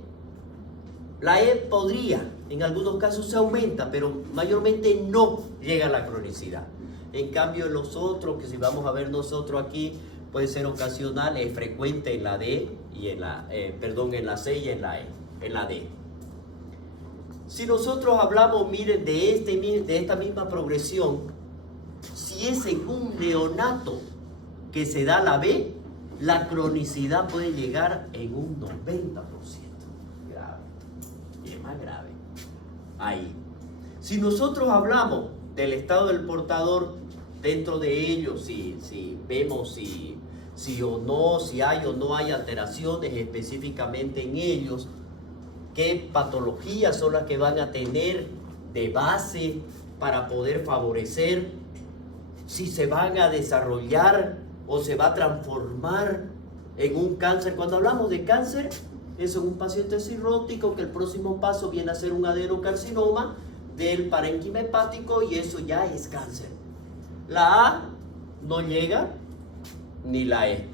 La E podría, en algunos casos se aumenta, pero mayormente no llega a la cronicidad. En cambio, los otros, que si vamos a ver nosotros aquí, puede ser ocasional, es frecuente en la D y en la, en la C y en la E, en la D. Si nosotros hablamos, miren, de esta misma progresión, si es en un neonato que se da la B, la cronicidad puede llegar en un 90%. Grave. Y es más grave. Ahí. Si nosotros hablamos del estado del portador, dentro de ellos, si vemos si o no, si hay o no hay alteraciones específicamente en ellos, qué patologías son las que van a tener de base para poder favorecer, si se van a desarrollar o se va a transformar en un cáncer. Cuando hablamos de cáncer, eso es un paciente cirrótico que el próximo paso viene a ser un adenocarcinoma del parénquima hepático y eso ya es cáncer. La A no llega, ni la E,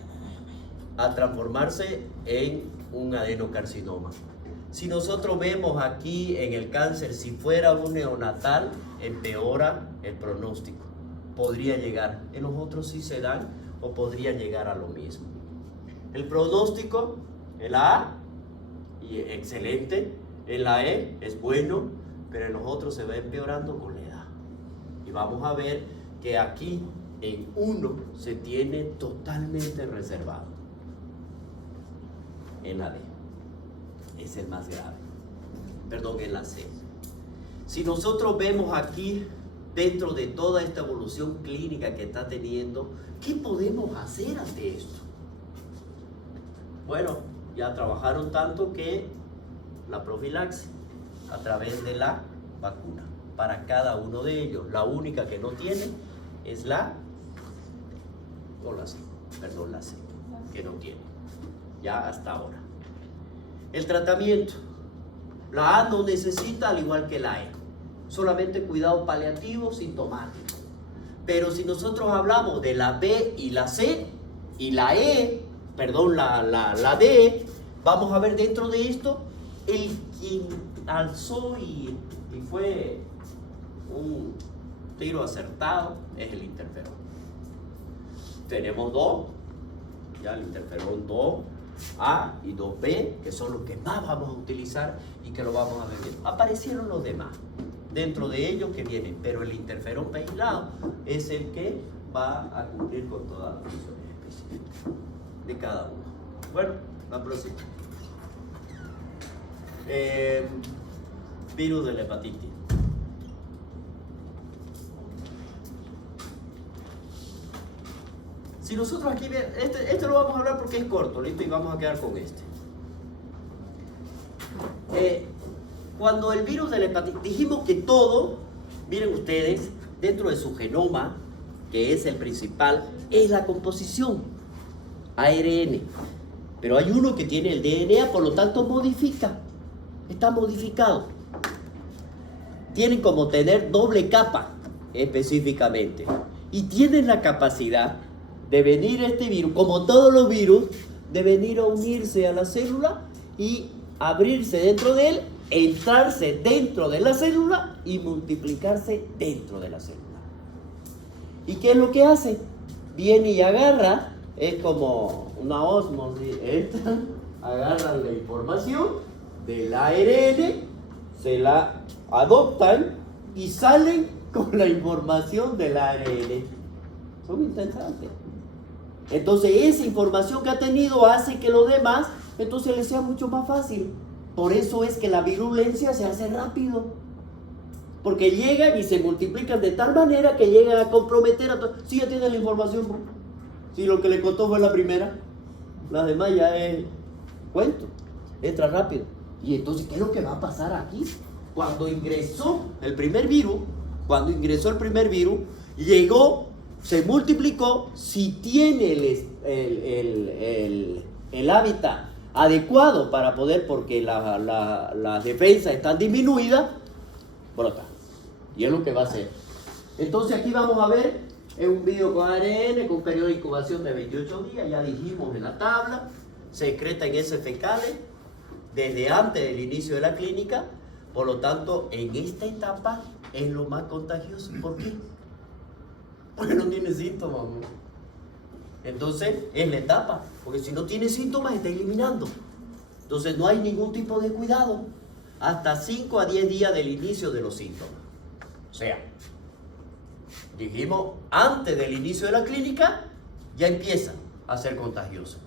a transformarse en un adenocarcinoma. Si nosotros vemos aquí en el cáncer, si fuera un neonatal, empeora el pronóstico. Podría llegar. En los otros sí se dan o podría llegar a lo mismo. El pronóstico en la A, y excelente. En la E es bueno, pero en los otros se va empeorando con la edad. Y vamos a ver que aquí en uno se tiene totalmente reservado. En la D. Es el más grave. Perdón, en la C. Si nosotros vemos aquí, dentro de toda esta evolución clínica que está teniendo, ¿qué podemos hacer ante esto? Bueno, ya trabajaron tanto que la profilaxis a través de la vacuna para cada uno de ellos. La única que no tiene es la C, que no tiene, ya hasta ahora. El tratamiento, la A no necesita, al igual que la E, solamente cuidado paliativo sintomático. Pero si nosotros hablamos de la B y la C y la E, perdón, la D, vamos a ver dentro de esto, el quien alzó y fue un tiro acertado es el interferón. Tenemos dos, ya el interferón 2A y 2B, que son los que más vamos a utilizar y que lo vamos a ver bien. Aparecieron los demás, dentro de ellos que vienen, pero el interferón aislado es el que va a cumplir con todas las funciones específicas de cada uno. Bueno, la próxima. Virus de la hepatitis. Si nosotros aquí, este lo vamos a hablar porque es corto, listo, y vamos a quedar con este. Cuando el virus de la hepatitis, dijimos que todo, miren ustedes, dentro de su genoma, que es el principal, es la composición, ARN. Pero hay uno que tiene el DNA, por lo tanto modifica, está modificado. Tienen como tener doble capa específicamente. Y tienen la capacidad de venir este virus, como todos los virus, de venir a unirse a la célula y abrirse dentro de él, entrarse dentro de la célula y multiplicarse dentro de la célula. ¿Y qué es lo que hace? Viene y agarra, es como una ósmosis, entran, agarran la información del ARN, se la adoptan y salen con la información del ARN. Son interesantes. Entonces esa información que ha tenido hace que lo demás entonces le sea mucho más fácil. Por eso es que la virulencia se hace rápido. Porque llegan y se multiplican de tal manera que llegan a comprometer a todos. Si ya tienen la información, ¿no? Si lo que le costó fue la primera, las demás ya es cuento. Entra rápido. Y entonces, ¿qué es lo que va a pasar aquí? Cuando ingresó el primer virus, llegó, se multiplicó, si tiene el hábitat adecuado para poder, porque las defensas están disminuidas, brota. Y es lo que va a hacer. Entonces aquí vamos a ver, es un virus con ARN, con un periodo de incubación de 28 días, ya dijimos en la tabla, se excreta en heces fecales, desde antes del inicio de la clínica. Por lo tanto, en esta etapa es lo más contagioso. ¿Por qué? Porque no tiene síntomas, ¿no? Entonces, es la etapa. Porque si no tiene síntomas, está eliminando. Entonces, no hay ningún tipo de cuidado hasta 5 a 10 días del inicio de los síntomas. O sea, dijimos, antes del inicio de la clínica, ya empieza a ser contagioso.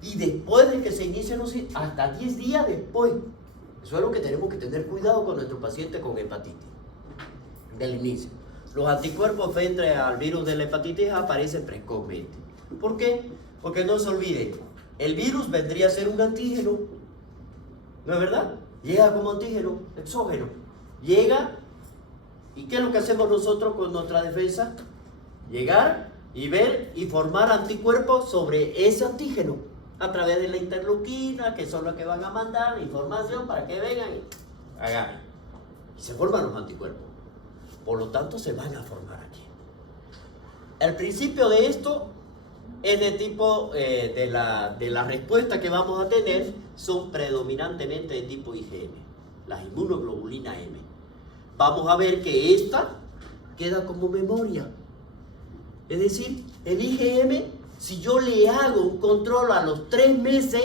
Y después de que se inicien los síntomas, hasta 10 días después. Eso es lo que tenemos que tener cuidado con nuestro paciente con hepatitis, del inicio. Los anticuerpos frente al virus de la hepatitis aparecen precozmente. ¿Por qué? Porque no se olviden, el virus vendría a ser un antígeno, ¿no es verdad? Llega como antígeno, exógeno. Llega, ¿y qué es lo que hacemos nosotros con nuestra defensa? Llegar y ver y formar anticuerpos sobre ese antígeno a través de la interleuquina, que son los que van a mandar la información para que vengan y agarren. Y se forman los anticuerpos. Por lo tanto, se van a formar aquí. El principio de esto es de tipo, de la respuesta que vamos a tener, son predominantemente de tipo IgM, las inmunoglobulinas M. Vamos a ver que esta queda como memoria. Es decir, el IgM, si yo le hago un control a los 3 meses,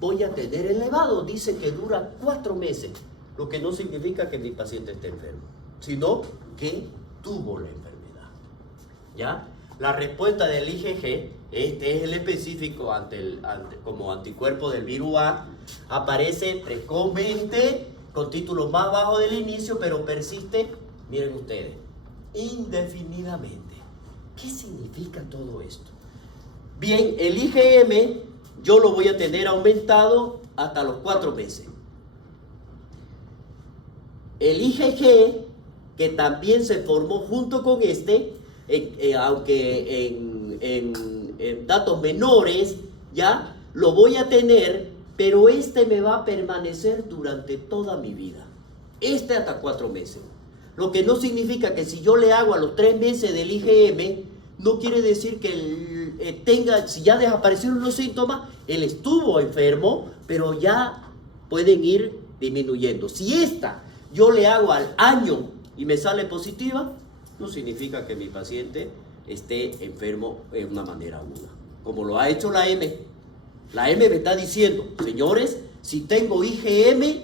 voy a tener elevado. Dice que dura 4 meses, lo que no significa que mi paciente esté enfermo, sino que tuvo la enfermedad. ¿Ya? La respuesta del IgG, este es el específico como anticuerpo del virus A, aparece precozmente, con títulos más bajos del inicio, pero persiste, miren ustedes, indefinidamente. ¿Qué significa todo esto? Bien, el IgM yo lo voy a tener aumentado hasta los 4 meses. El IgG, que también se formó junto con este, aunque en datos menores, ya lo voy a tener, pero este me va a permanecer durante toda mi vida. Este hasta 4 meses. Lo que no significa que si yo le hago a los 3 meses del IgM, no quiere decir que si ya desaparecieron los síntomas, él estuvo enfermo, pero ya pueden ir disminuyendo. Si esta yo le hago al año y me sale positiva, no significa que mi paciente esté enfermo de una manera aguda, como lo ha hecho la M. La M me está diciendo, señores, si tengo IgM,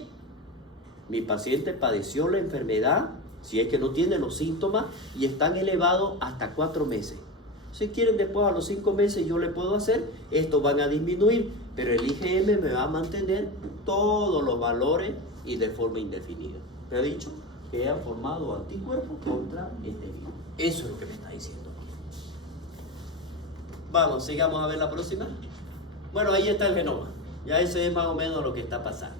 mi paciente padeció la enfermedad, si es que no tiene los síntomas, y están elevados hasta 4 meses. Si quieren después a los 5 meses yo le puedo hacer, estos van a disminuir, pero el IgM me va a mantener todos los valores y de forma indefinida. Me ha dicho que han formado anticuerpos contra este virus. Eso es lo que me está diciendo. Vamos, sigamos a ver la próxima. Bueno, ahí está el genoma. Ya eso es más o menos lo que está pasando.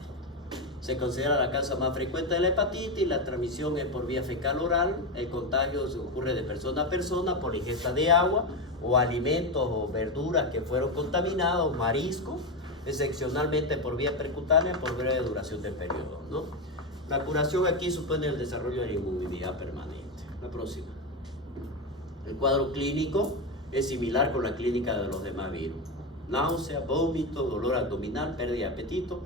Se considera la causa más frecuente de la hepatitis, la transmisión es por vía fecal oral, el contagio ocurre de persona a persona por ingesta de agua o alimentos o verduras que fueron contaminados, mariscos, excepcionalmente por vía percutánea por breve duración del periodo, ¿no? La curación aquí supone el desarrollo de la inmunidad permanente. La próxima. El cuadro clínico es similar con la clínica de los demás virus. Náusea, vómito, dolor abdominal, pérdida de apetito,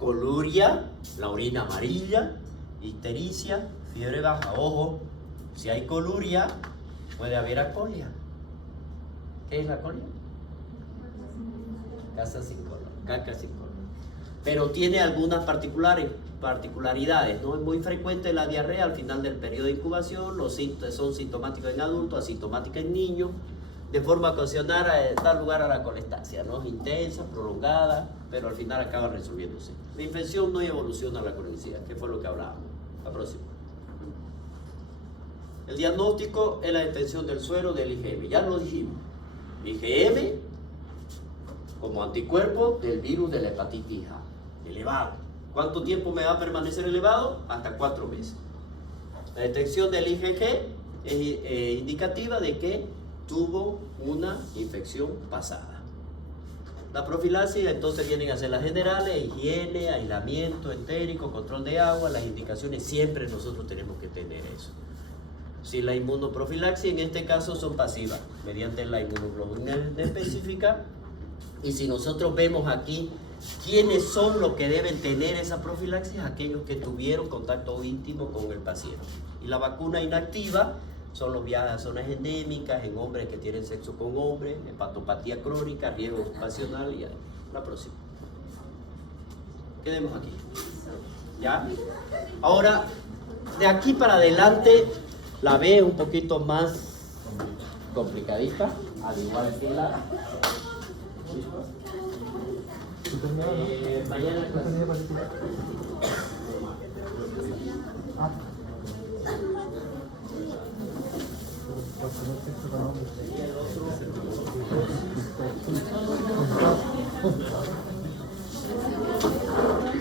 coluria, la orina amarilla, ictericia, fiebre baja. Ojo, si hay coluria, puede haber acolia. ¿Qué es la acolia? Caca sin color. Pero tiene algunas particularidades, ¿no? Es muy frecuente la diarrea al final del periodo de incubación, son sintomáticos en adultos, asintomáticos en niños, de forma ocasional da lugar a la colestasia, ¿no? Intensa, prolongada, pero al final acaba resolviéndose. La infección no evoluciona a la cronicidad, que fue lo que hablábamos. La próxima. El diagnóstico es la detención del suero del IgM, ya lo dijimos. IgM como anticuerpo del virus de la hepatitis A, elevado. ¿Cuánto tiempo me va a permanecer elevado? Hasta 4 meses. La detección del IgG es indicativa de que tuvo una infección pasada. La profilaxis, entonces vienen a ser las generales, higiene, aislamiento entérico, control de agua, las indicaciones, siempre nosotros tenemos que tener eso. Si la inmunoprofilaxis en este caso son pasivas, mediante la inmunoglobulina específica, y si nosotros vemos aquí ¿Quiénes son los que deben tener esa profilaxis? Aquellos que tuvieron contacto íntimo con el paciente. Y la vacuna inactiva son los viajes a zonas endémicas, en hombres que tienen sexo con hombres, hepatopatía crónica, riesgo ocupacional y la próxima. Quedemos aquí. ¿Ya? Ahora, de aquí para adelante, la B es un poquito más complicadita, al igual que la... mañana clase.